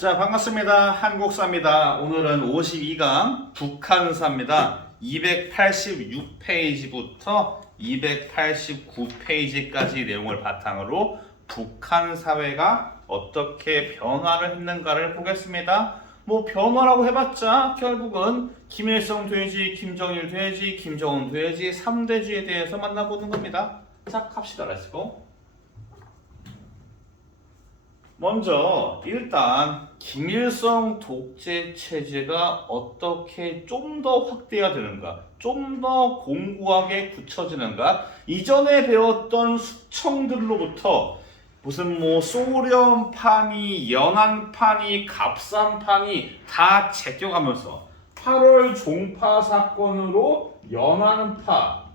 자, 반갑습니다. 한국사입니다. 오늘은 52강 북한사입니다. 286페이지부터 289페이지까지 내용을 바탕으로 북한 사회가 어떻게 변화를 했는가를 보겠습니다. 뭐 변화라고 해봤자 결국은 김일성 돼지, 김정일 돼지, 김정은 돼지 3대지에 대해서 만나보는 겁니다. 자, 갑시다. 렛츠고. 먼저 일단 김일성 독재 체제가 어떻게 좀 더 확대가 되는가, 좀 더 공고하게 굳혀지는가. 이전에 배웠던 숙청들로부터 무슨 뭐 소련판이, 연안판이, 갑산판이 다 제껴가면서 8월 종파 사건으로 연안파,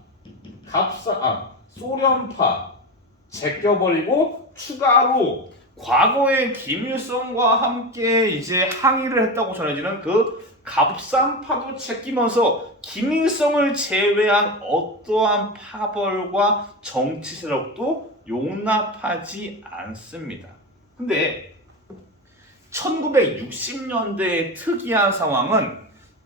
소련파 제껴버리고 추가로 과거에 김일성과 함께 이제 항의를 했다고 전해지는 그 갑산파도 제끼면서 김일성을 제외한 어떠한 파벌과 정치 세력도 용납하지 않습니다. 근데 1960년대의 특이한 상황은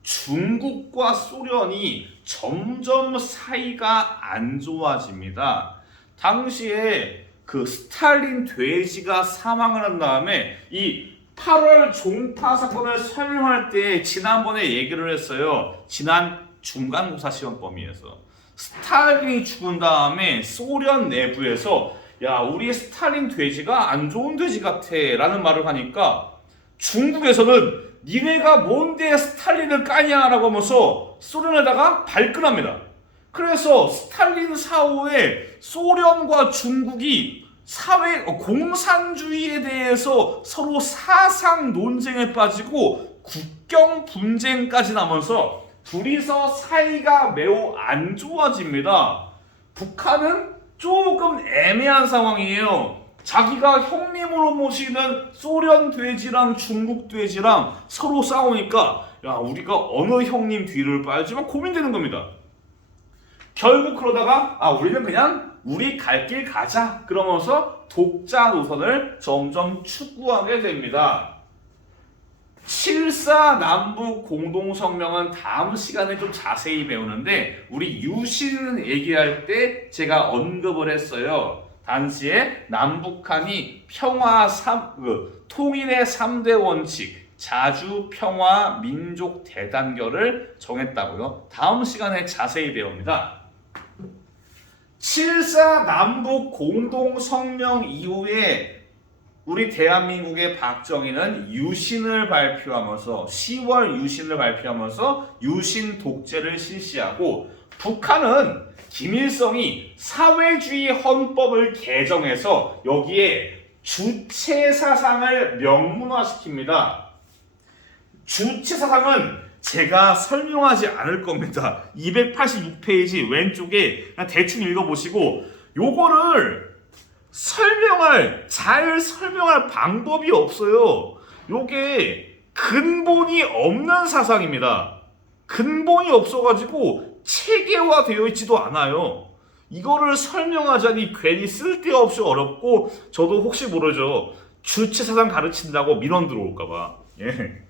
중국과 소련이 점점 사이가 안 좋아집니다. 당시에 그 스탈린 돼지가 사망을 한 다음에 이 8월 종파 사건을 설명할 때 지난번에 얘기를 했어요. 지난 중간고사 시험 범위에서 스탈린이 죽은 다음에 소련 내부에서 야, 우리 스탈린 돼지가 안 좋은 돼지 같아 라는 말을 하니까 중국에서는 니네가 뭔데 스탈린을 까냐라고 하면서 소련에다가 발끈합니다. 그래서 스탈린 사후에 소련과 중국이 사회 공산주의에 대해서 서로 사상 논쟁에 빠지고 국경 분쟁까지 나면서 둘이서 사이가 매우 안 좋아집니다. 북한은 조금 애매한 상황이에요. 자기가 형님으로 모시는 소련 돼지랑 중국 돼지랑 서로 싸우니까 야, 우리가 어느 형님 뒤를 빨지 막 고민되는 겁니다. 결국 그러다가 우리는 그냥 우리 갈 길 가자 그러면서 독자 노선을 점점 추구하게 됩니다. 7.4 남북 공동성명은 다음 시간에 좀 자세히 배우는데 우리 유신 얘기할 때 제가 언급을 했어요. 당시에 남북한이 통일의 3대 원칙 자주, 평화, 민족 대단결을 정했다고요. 다음 시간에 자세히 배웁니다. 7.4 남북 공동성명 이후에 우리 대한민국의 박정희는 유신을 발표하면서 10월 유신을 발표하면서 유신 독재를 실시하고 북한은 김일성이 사회주의 헌법을 개정해서 여기에 주체 사상을 명문화시킵니다. 주체 사상은 제가 설명하지 않을 겁니다. 286페이지 왼쪽에 그냥 대충 읽어보시고 요거를 잘 설명할 방법이 없어요. 요게 근본이 없는 사상입니다. 근본이 없어가지고 체계화되어 있지도 않아요. 이거를 설명하자니 괜히 쓸데없이 어렵고 저도 혹시 모르죠. 주체 사상 가르친다고 민원 들어올까봐. 예.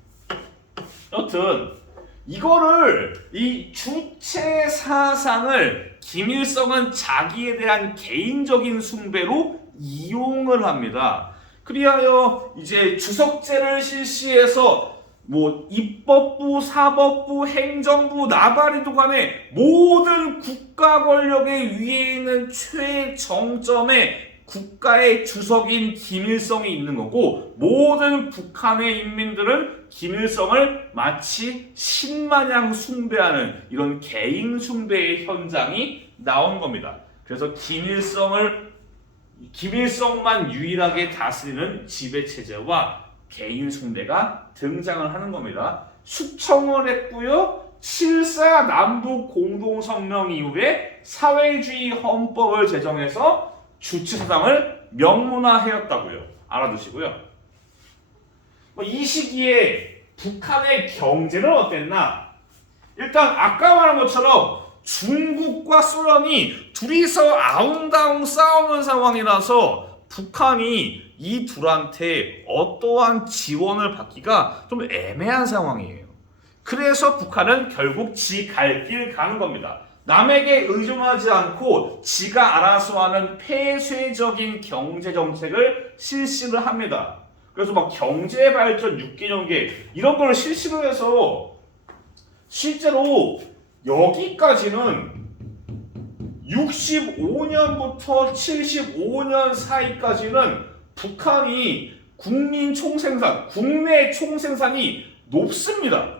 여튼 이거를 이 주체 사상을 김일성은 자기에 대한 개인적인 숭배로 이용을 합니다. 그리하여 이제 주석제를 실시해서 뭐 입법부, 사법부, 행정부, 나발이도 간에 모든 국가 권력의 위에 있는 최정점에 국가의 주석인 김일성이 있는 거고 모든 북한의 인민들은 김일성을 마치 신마냥 숭배하는 이런 개인 숭배의 현장이 나온 겁니다. 그래서 김일성만 유일하게 다스리는 지배체제와 개인 숭배가 등장을 하는 겁니다. 숙청을 했고요. 7.4 남북 공동성명 이후에 사회주의 헌법을 제정해서 주체사상을 명문화하였다고요. 알아두시고요. 이 시기에 북한의 경제는 어땠나? 일단 아까 말한 것처럼 중국과 소련이 둘이서 아웅다웅 싸우는 상황이라서 북한이 이 둘한테 어떠한 지원을 받기가 좀 애매한 상황이에요. 그래서 북한은 결국 지 갈 길 가는 겁니다. 남에게 의존하지 않고 지가 알아서 하는 폐쇄적인 경제 정책을 실시를 합니다. 그래서 막 경제 발전 6개년계 이런 걸 실시를 해서 실제로 여기까지는 65년부터 75년 사이까지는 북한이 국내 총생산이 높습니다.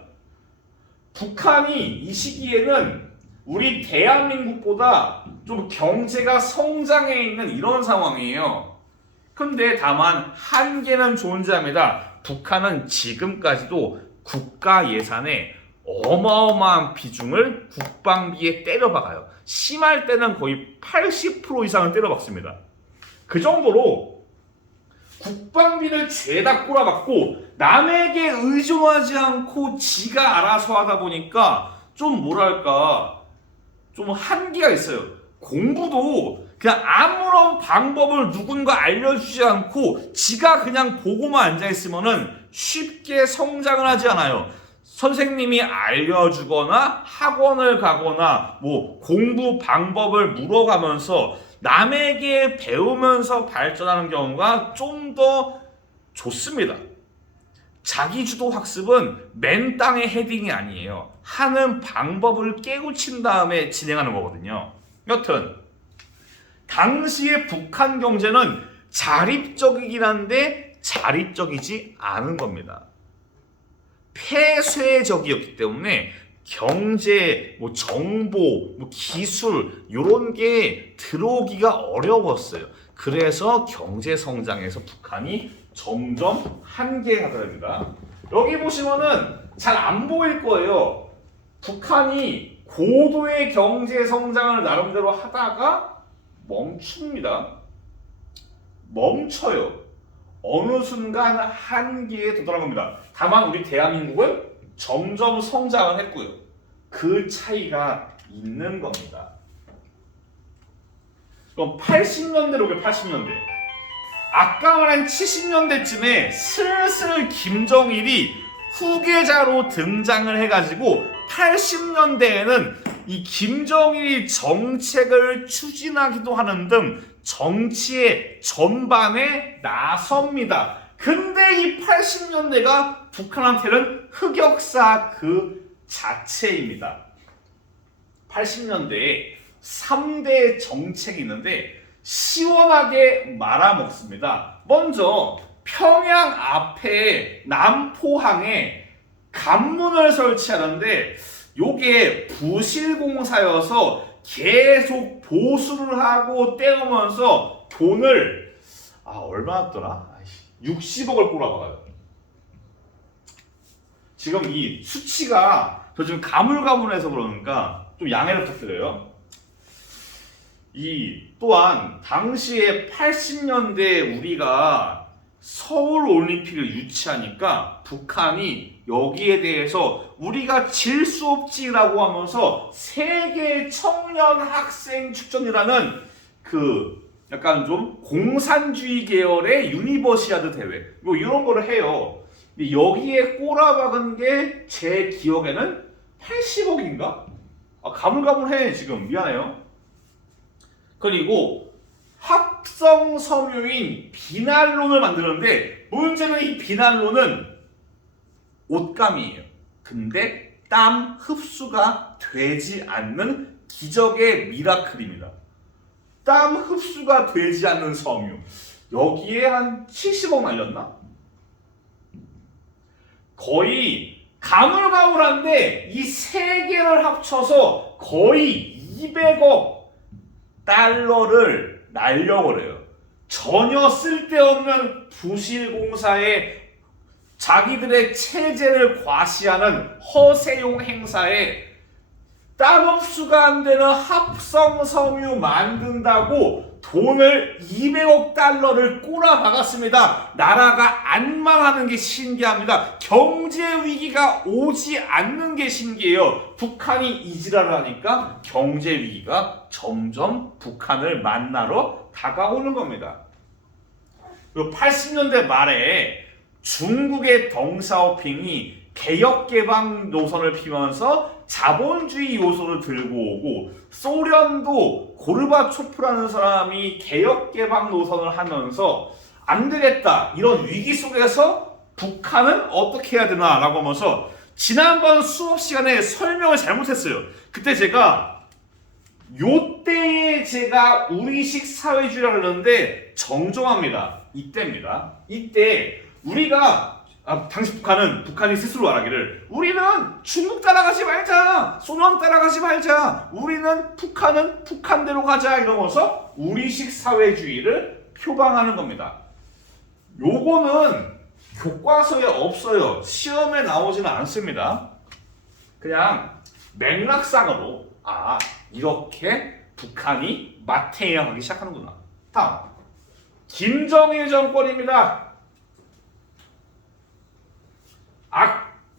북한이 이 시기에는 우리 대한민국보다 좀 경제가 성장해 있는 이런 상황이에요. 근데 다만 한계는 존재합니다. 북한은 지금까지도 국가 예산에 어마어마한 비중을 국방비에 때려박아요. 심할 때는 거의 80% 이상을 때려박습니다. 그 정도로 국방비를 죄다 꼬라박고 남에게 의존하지 않고 지가 알아서 하다 보니까 좀 뭐랄까 좀 한계가 있어요. 공부도 그냥 아무런 방법을 누군가 알려주지 않고 지가 그냥 보고만 앉아있으면은 쉽게 성장을 하지 않아요. 선생님이 알려주거나 학원을 가거나 뭐 공부 방법을 물어가면서 남에게 배우면서 발전하는 경우가 좀 더 좋습니다. 자기주도 학습은 맨 땅에 헤딩이 아니에요. 하는 방법을 깨우친 다음에 진행하는 거거든요. 여튼 당시의 북한 경제는 자립적이긴 한데 자립적이지 않은 겁니다. 폐쇄적이었기 때문에 경제, 정보, 기술 이런 게 들어오기가 어려웠어요. 그래서 경제 성장에서 북한이 점점 한계가 됩니다. 여기 보시면은 잘 안 보일 거예요. 북한이 고도의 경제 성장을 나름대로 하다가 멈춥니다. 멈춰요. 어느 순간 한계에 도달한 겁니다. 다만 우리 대한민국은 점점 성장을 했고요. 그 차이가 있는 겁니다. 그럼 80년대로 오게 80년대. 아까 말한 70년대쯤에 슬슬 김정일이 후계자로 등장을 해가지고 80년대에는 이 김정일이 정책을 추진하기도 하는 등 정치의 전반에 나섭니다. 근데 이 80년대가 북한한테는 흑역사 그 자체입니다. 80년대에 3대 정책이 있는데 시원하게 말아먹습니다. 먼저 평양 앞에 남포항에 관문을 설치하는데 요게 부실공사여서 계속 보수를 하고 떼우면서 돈을 얼마였더라? 60억을 꼬라박아요. 지금 이 수치가 저 지금 가물가물해서 그러니까 좀 양해를 부탁드려요. 이 또한 당시에 80년대 우리가 서울 올림픽을 유치하니까 북한이 여기에 대해서 우리가 질 수 없지라고 하면서 세계 청년 학생 축전이라는 그 약간 좀 공산주의 계열의 유니버시아드 대회 뭐 이런 거를 해요. 근데 여기에 꼬라박은 게 제 기억에는 80억인가? 가물가물해 지금 미안해요. 그리고 합성 섬유인 비난론을 만드는데 문제는 이 비난론은 옷감이에요. 근데 땀 흡수가 되지 않는 기적의 미라클입니다. 땀 흡수가 되지 않는 섬유. 여기에 한 70억 날렸나? 거의 가물가물한데 이 세 개를 합쳐서 거의 200억 달러를 날려버려요. 전혀 쓸데없는 부실공사에 자기들의 체제를 과시하는 허세용 행사에 땀 흡수가 안 되는 합성 섬유 만든다고 돈을 200억 달러를 꼬라박았습니다. 나라가 안 망하는 게 신기합니다. 경제 위기가 오지 않는 게 신기해요. 북한이 이지랄을 하니까 경제 위기가 점점 북한을 만나러 다가오는 겁니다. 그리고 80년대 말에 중국의 덩샤오핑이 개혁개방 노선을 피면서 자본주의 요소를 들고 오고, 소련도 고르바초프라는 사람이 개혁개방 노선을 하면서 안 되겠다, 이런 위기 속에서 북한은 어떻게 해야 되나 라고 하면서 지난번 수업 시간에 설명을 잘못했어요. 그때 제가 요때에 제가 우리식 사회주의라고 그러는데 정정합니다. 이때입니다. 이때 우리가 당시 북한이 스스로 말하기를 우리는 중국 따라가지 말자, 소련 따라가지 말자, 우리는 북한은 북한대로 가자, 이러면서 우리식 사회주의를 표방하는 겁니다. 요거는 교과서에 없어요. 시험에 나오지는 않습니다. 그냥 맥락상으로 이렇게 북한이 마태해하기 시작하는구나. 다음, 김정일 정권입니다.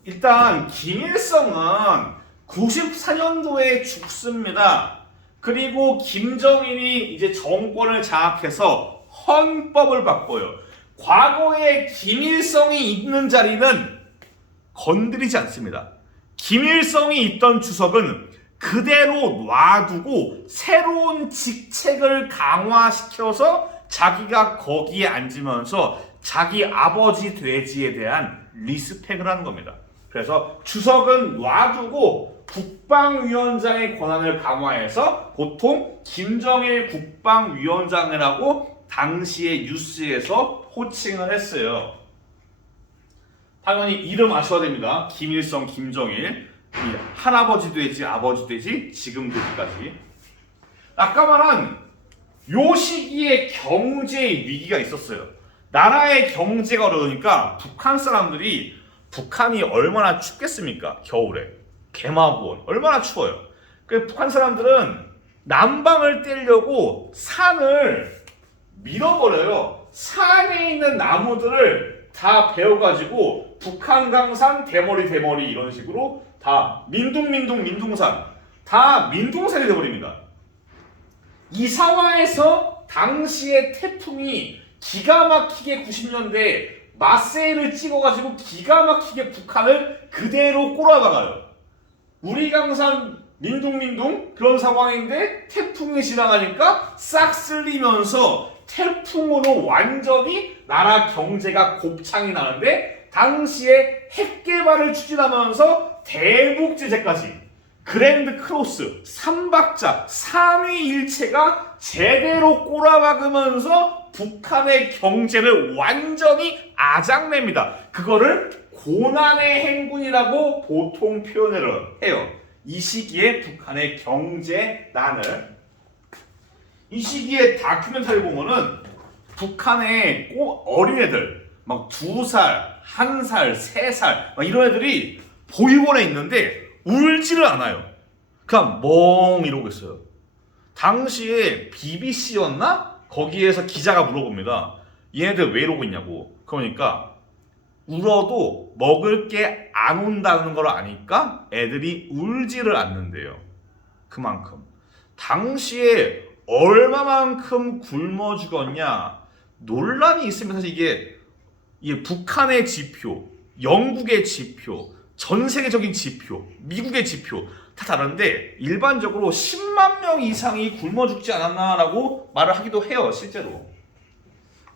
일단 김일성은 94년도에 죽습니다. 그리고 김정일이 이제 정권을 장악해서 헌법을 바꿔요. 과거에 김일성이 있는 자리는 건드리지 않습니다. 김일성이 있던 주석은 그대로 놔두고 새로운 직책을 강화시켜서 자기가 거기에 앉으면서 자기 아버지 돼지에 대한 리스펙을 하는 겁니다. 그래서 주석은 놔두고 국방위원장의 권한을 강화해서 보통 김정일 국방위원장이라고 당시의 뉴스에서 호칭을 했어요. 당연히 이름 아셔야 됩니다. 김일성, 김정일, 할아버지 돼지, 아버지 돼지, 지금 돼지까지. 아까 말한 요 시기에 경제 위기가 있었어요. 나라의 경제가 어려우니까 북한 사람들이, 북한이 얼마나 춥겠습니까? 겨울에 개마고원 얼마나 추워요. 그래서 북한 사람들은 난방을 떼려고 산을 밀어버려요. 산에 있는 나무들을 다 베어가지고 북한강산 대머리 이런 식으로 다 민둥산 다 민둥산이 되어버립니다. 이 상황에서 당시의 태풍이 기가 막히게 90년대 마세이를 찍어가지고 기가 막히게 북한을 그대로 꼬라박아요. 우리 강산 민둥 그런 상황인데 태풍이 지나가니까 싹 쓸리면서 태풍으로 완전히 나라 경제가 곱창이 나는데, 당시에 핵개발을 추진하면서 대북제재까지 그랜드 크로스 3박자 3위일체가 제대로 꼬라박으면서 북한의 경제를 완전히 아작냅니다. 그거를 고난의 행군이라고 보통 표현을 해요. 이 시기에 북한의 경제난을, 이 시기에 다큐멘터리 보면은 북한의 어린애들 막 2살, 1살, 3살 막 이런 애들이 보육원에 있는데 울지를 않아요. 그냥 멍 이러고 있어요. 당시에 BBC였나? 거기에서 기자가 물어봅니다. 얘네들 왜 이러고 있냐고. 그러니까 울어도 먹을 게 안 온다는 걸 아니까 애들이 울지를 않는데요. 그만큼 당시에 얼마만큼 굶어 죽었냐 논란이 있으면 사실 이게 북한의 지표, 영국의 지표, 전 세계적인 지표, 미국의 지표 다 다른데 일반적으로 10만 명 이상이 굶어 죽지 않았나라고 말을 하기도 해요. 실제로.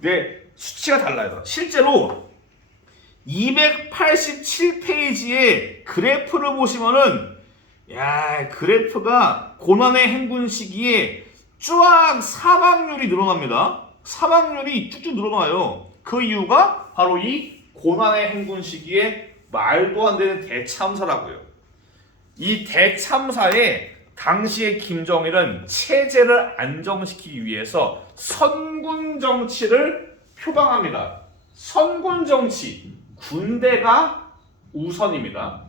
근데 수치가 달라요. 실제로 287페이지의 그래프를 보시면은, 그래프가 고난의 행군 시기에 쫙 사망률이 늘어납니다. 사망률이 쭉쭉 늘어나요. 그 이유가 바로 이 고난의 행군 시기에 말도 안 되는 대참사라고요. 이 대참사에 당시의 김정일은 체제를 안정시키기 위해서 선군 정치를 표방합니다. 선군 정치, 군대가 우선입니다.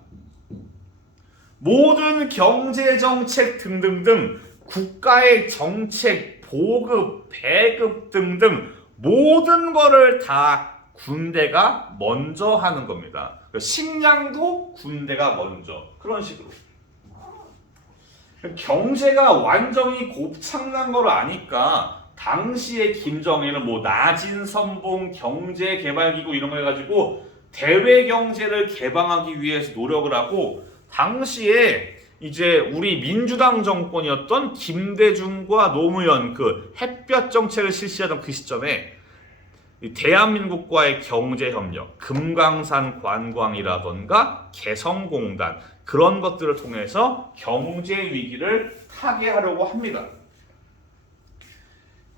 모든 경제 정책 등등등 국가의 정책, 보급, 배급 등등 모든 거를 다 군대가 먼저 하는 겁니다. 식량도 군대가 먼저, 그런 식으로. 경제가 완전히 곱창난 걸 아니까 당시에 김정일은 뭐 나진선봉 경제개발기구 이런 거 해가지고 대외 경제를 개방하기 위해서 노력을 하고, 당시에 이제 우리 민주당 정권이었던 김대중과 노무현 그 햇볕 정책을 실시하던 그 시점에 대한민국과의 경제협력, 금강산 관광이라던가 개성공단 그런 것들을 통해서 경제 위기를 타개하려고 합니다.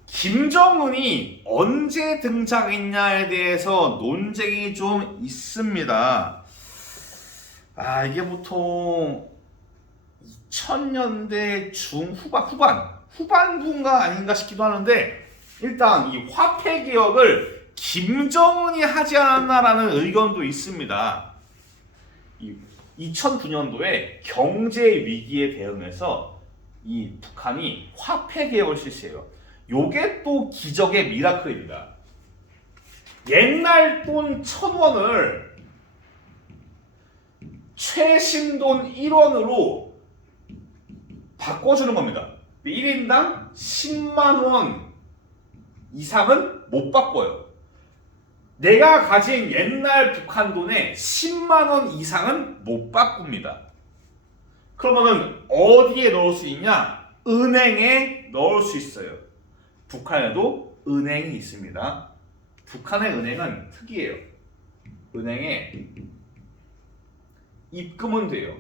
김정은이 언제 등장했냐에 대해서 논쟁이 좀 있습니다. 이게 보통 2000년대 후반부인가 아닌가 싶기도 하는데, 일단 이 화폐 개혁을 김정은이 하지 않았나라는 의견도 있습니다. 2009년도에 경제 위기에 대응해서 이 북한이 화폐 개혁을 실시해요. 요게 또 기적의 미라클입니다. 옛날 돈 1000원을 최신 돈 1원으로 바꿔주는 겁니다. 1인당 10만원 이상은 못 바꿔요. 내가 가진 옛날 북한 돈에 10만원 이상은 못 바꿉니다. 그러면은 어디에 넣을 수 있냐? 은행에 넣을 수 있어요. 북한에도 은행이 있습니다. 북한의 은행은 특이해요. 은행에 입금은 돼요.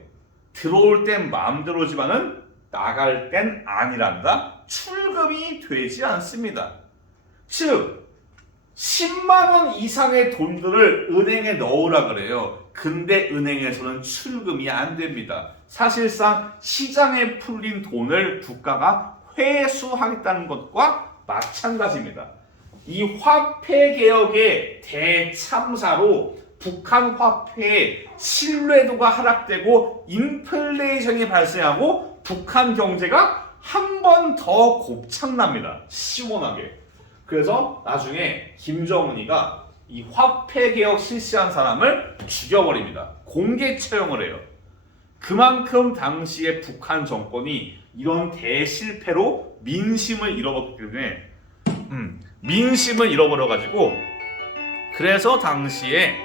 들어올 땐 마음대로지만은 나갈 땐 아니란다. 출금이 되지 않습니다. 즉 10만원 이상의 돈들을 은행에 넣으라 그래요. 근데 은행에서는 출금이 안 됩니다. 사실상 시장에 풀린 돈을 국가가 회수하겠다는 것과 마찬가지입니다. 이 화폐 개혁의 대참사로 북한 화폐의 신뢰도가 하락되고 인플레이션이 발생하고 북한 경제가 한 번 더 곱창납니다. 시원하게. 그래서 나중에 김정은이가 이 화폐 개혁 실시한 사람을 죽여버립니다. 공개 처형을 해요. 그만큼 당시에 북한 정권이 이런 대실패로 민심을 잃어버렸기 때문에 민심을 잃어버려가지고, 그래서 당시에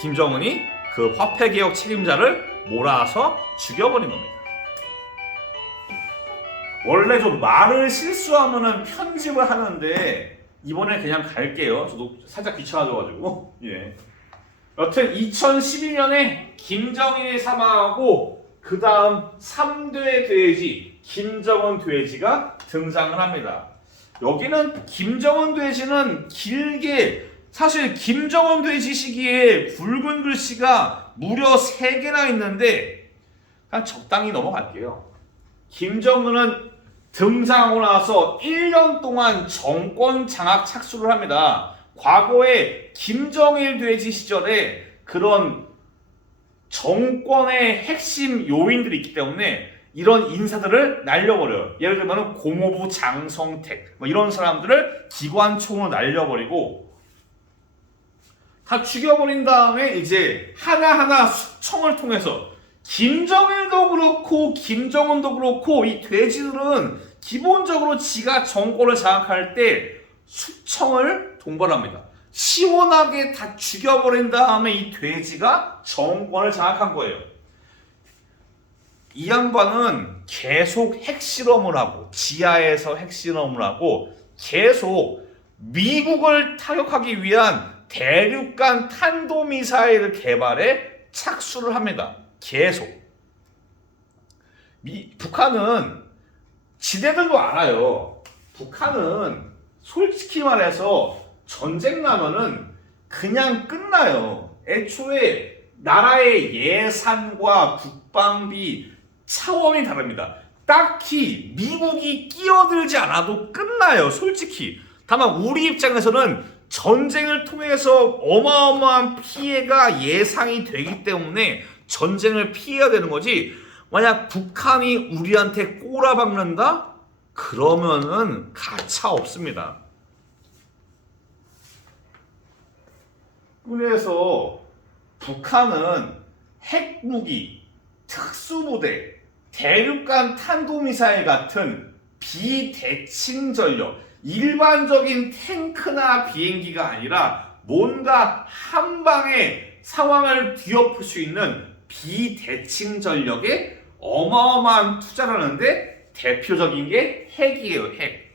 김정은이 그 화폐 개혁 책임자를 몰아서 죽여버린 겁니다. 원래 좀 말을 실수하면은 편집을 하는데 이번에 그냥 갈게요. 저도 살짝 귀찮아져가지고. 예. 여튼 2012년에 김정일이 사망하고 그 다음 3대 돼지 김정은 돼지가 등장을 합니다. 여기는 김정은 돼지는 길게, 사실 김정은 돼지 시기에 굵은 글씨가 무려 3개나 있는데 그냥 적당히 넘어갈게요. 김정은은 등장하고 나서 1년 동안 정권 장악 착수를 합니다. 과거에 김정일 돼지 시절에 그런 정권의 핵심 요인들이 있기 때문에 이런 인사들을 날려버려요. 예를 들면 공호부 장성택 이런 사람들을 기관총으로 날려버리고 다 죽여버린 다음에 이제 하나하나 숙청을 통해서 김정일도 그렇고 김정은도 그렇고 이 돼지들은 기본적으로 지가 정권을 장악할 때 숙청을 동반합니다. 시원하게 다 죽여버린 다음에 이 돼지가 정권을 장악한 거예요. 이 양반은 계속 핵실험을 하고 지하에서 핵실험을 하고 계속 미국을 타격하기 위한 대륙간 탄도미사일 개발에 착수를 합니다. 계속. 북한은 지네들도 알아요. 북한은 솔직히 말해서 전쟁 나면은 그냥 끝나요. 애초에 나라의 예산과 국방비 차원이 다릅니다. 딱히 미국이 끼어들지 않아도 끝나요. 솔직히. 다만 우리 입장에서는 전쟁을 통해서 어마어마한 피해가 예상이 되기 때문에 전쟁을 피해야 되는 거지, 만약 북한이 우리한테 꼬라박는다? 그러면은 가차 없습니다. 그래서 북한은 핵무기, 특수부대, 대륙간 탄도미사일 같은 비대칭 전력, 일반적인 탱크나 비행기가 아니라 뭔가 한 방에 상황을 뒤엎을 수 있는 비대칭 전력에 어마어마한 투자를 하는데 대표적인 게 핵이에요. 핵.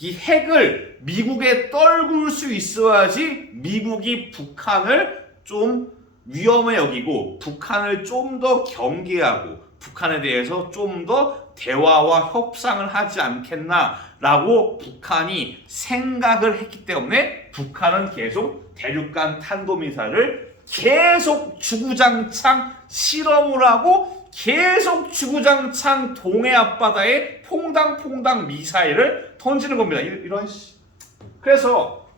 이 핵을 미국에 떨굴 수 있어야지 미국이 북한을 좀 위험해 여기고 북한을 좀 더 경계하고 북한에 대해서 좀 더 대화와 협상을 하지 않겠나라고 북한이 생각을 했기 때문에 북한은 계속 대륙간 탄도미사일을 계속 주구장창 실험을 하고 계속 주구장창 동해 앞바다에 퐁당퐁당 미사일을 던지는 겁니다. 그래서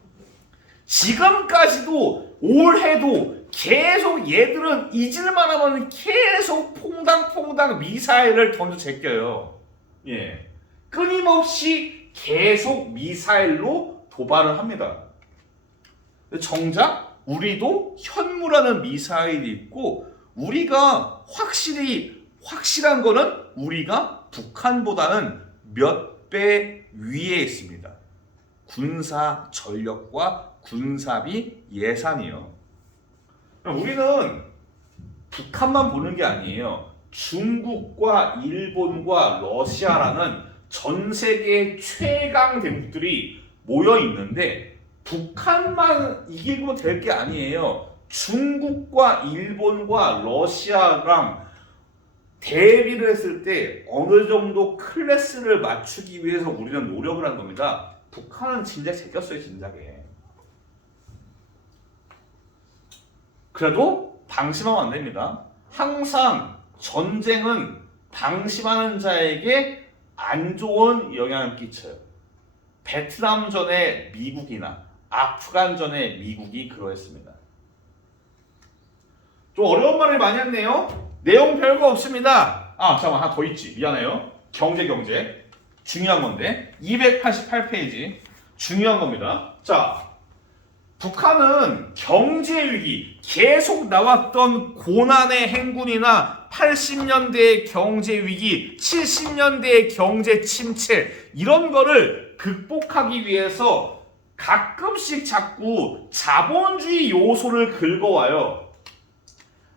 지금까지도 올해도 계속 얘들은 잊을만 하면 계속 퐁당퐁당 미사일을 던져 제껴요. 예. 끊임없이 계속 미사일로 도발을 합니다. 정작 우리도 현무라는 미사일이 있고 우리가 확실한 거는 우리가 북한보다는 몇 배 위에 있습니다. 군사 전력과 군사비 예산이요. 우리는 북한만 보는 게 아니에요. 중국과 일본과 러시아라는 전 세계 최강 대국들이 모여 있는데 북한만 이기고 될 게 아니에요. 중국과 일본과 러시아랑 대비를 했을 때 어느 정도 클래스를 맞추기 위해서 우리는 노력을 한 겁니다. 북한은 진작 제꼈어요, 진작에. 그래도 방심하면 안 됩니다. 항상 전쟁은 방심하는 자에게 안 좋은 영향을 끼쳐요. 베트남전에 미국이나 아프간전에 미국이 그러했습니다. 좀 어려운 말을 많이 했네요. 내용 별거 없습니다. 잠깐만, 하나 더 있지. 미안해요. 경제. 중요한 건데. 288페이지. 중요한 겁니다. 자, 북한은 경제 위기, 계속 나왔던 고난의 행군이나 80년대의 경제 위기, 70년대의 경제 침체, 이런 거를 극복하기 위해서 가끔씩 자꾸 자본주의 요소를 긁어와요.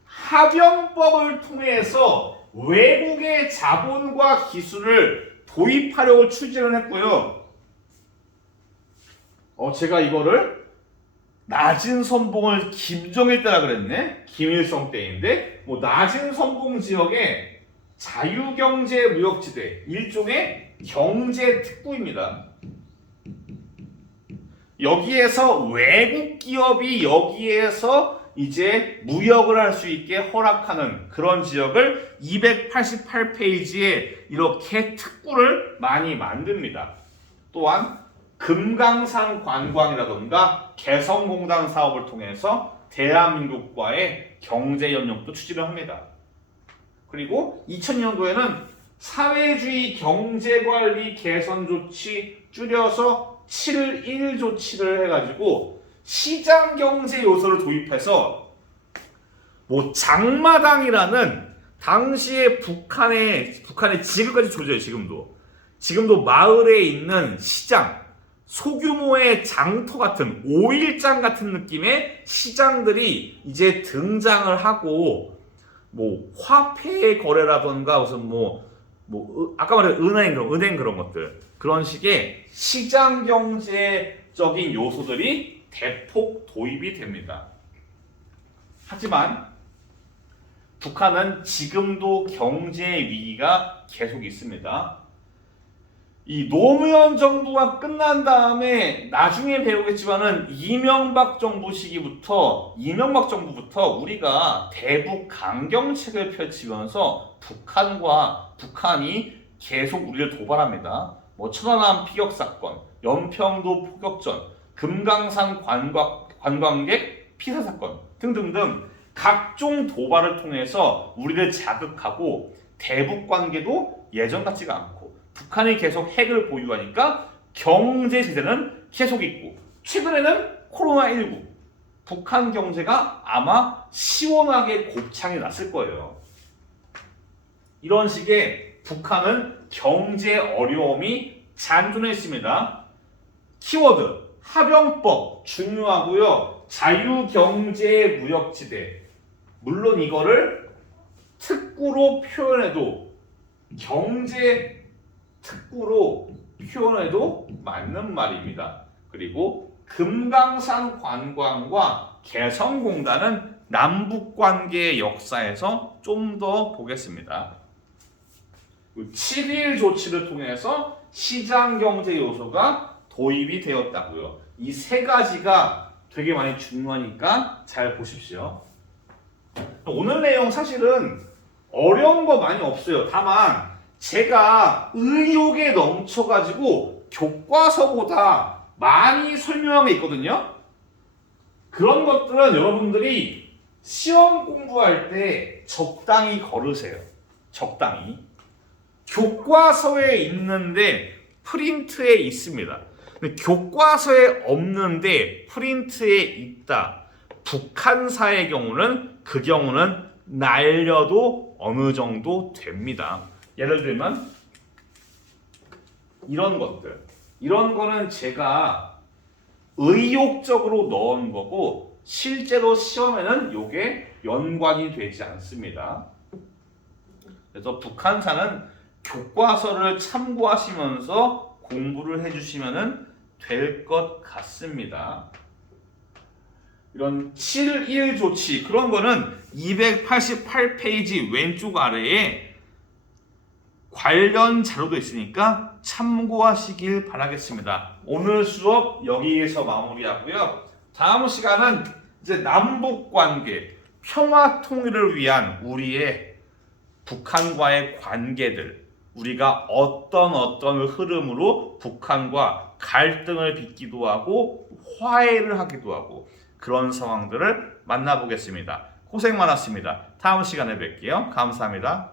하병법을 통해서 외국의 자본과 기술을 도입하려고 추진을 했고요. 제가 이거를 낮은 선봉을 김정일 때라 그랬네. 김일성 때인데 낮은 선봉 지역의 자유경제무역지대, 일종의 경제특구입니다. 여기에서 외국 기업이 여기에서 이제 무역을 할 수 있게 허락하는 그런 지역을 288페이지에 이렇게 특구를 많이 만듭니다. 또한 금강산 관광이라던가 개성공단 사업을 통해서 대한민국과의 경제협력도 추진을 합니다. 그리고 2000년도에는 사회주의 경제관리 개선 조치 줄여서 7.1 조치를 해가지고 시장 경제 요소를 도입해서 장마당이라는 당시에 북한의 지금까지 조져요. 지금도 마을에 있는 시장, 소규모의 장터 같은 오일장 같은 느낌의 시장들이 이제 등장을 하고 화폐 거래라던가 무슨 아까 말한 은행 그런 것들, 그런 식의 시장 경제적인 요소들이 대폭 도입이 됩니다. 하지만 북한은 지금도 경제 위기가 계속 있습니다. 이 노무현 정부가 끝난 다음에 나중에 배우겠지만은 이명박 정부부터 우리가 대북 강경책을 펼치면서 북한이 계속 우리를 도발합니다. 천안함 피격 사건, 연평도 포격전, 금강산 관광객 피살 사건 등등등 각종 도발을 통해서 우리를 자극하고 대북 관계도 예전 같지가 않고 북한이 계속 핵을 보유하니까 경제 제재는 계속 있고 최근에는 코로나19 북한 경제가 아마 시원하게 곱창이 났을 거예요. 이런 식의 북한은 경제 어려움이 잔존했습니다. 키워드 하병법 중요하고요. 자유경제무역지대. 물론 이거를 특구로 표현해도 경제 특구로 표현해도 맞는 말입니다. 그리고 금강산 관광과 개성공단은 남북관계의 역사에서 좀 더 보겠습니다. 7.1 조치를 통해서 시장경제 요소가 도입이 되었다고요. 이 세 가지가 되게 많이 중요하니까 잘 보십시오. 오늘 내용 사실은 어려운 거 많이 없어요. 다만 제가 의욕에 넘쳐가지고 교과서보다 많이 설명한 게 있거든요. 그런 것들은 여러분들이 시험 공부할 때 적당히 걸으세요. 적당히. 교과서에 있는데 프린트에 있습니다. 근데 교과서에 없는데 프린트에 있다. 북한사의 경우는 그 경우는 날려도 어느 정도 됩니다. 예를 들면 이런 것들. 이런 거는 제가 의욕적으로 넣은 거고 실제로 시험에는 이게 연관이 되지 않습니다. 그래서 북한사는 교과서를 참고하시면서 공부를 해주시면 될 것 같습니다. 이런 7.1 조치 그런 거는 288페이지 왼쪽 아래에 관련 자료도 있으니까 참고하시길 바라겠습니다. 오늘 수업 여기에서 마무리하고요. 다음 시간은 이제 남북 관계, 평화 통일을 위한 우리의 북한과의 관계들, 우리가 어떤 흐름으로 북한과 갈등을 빚기도 하고 화해를 하기도 하고 그런 상황들을 만나보겠습니다. 고생 많았습니다. 다음 시간에 뵐게요. 감사합니다.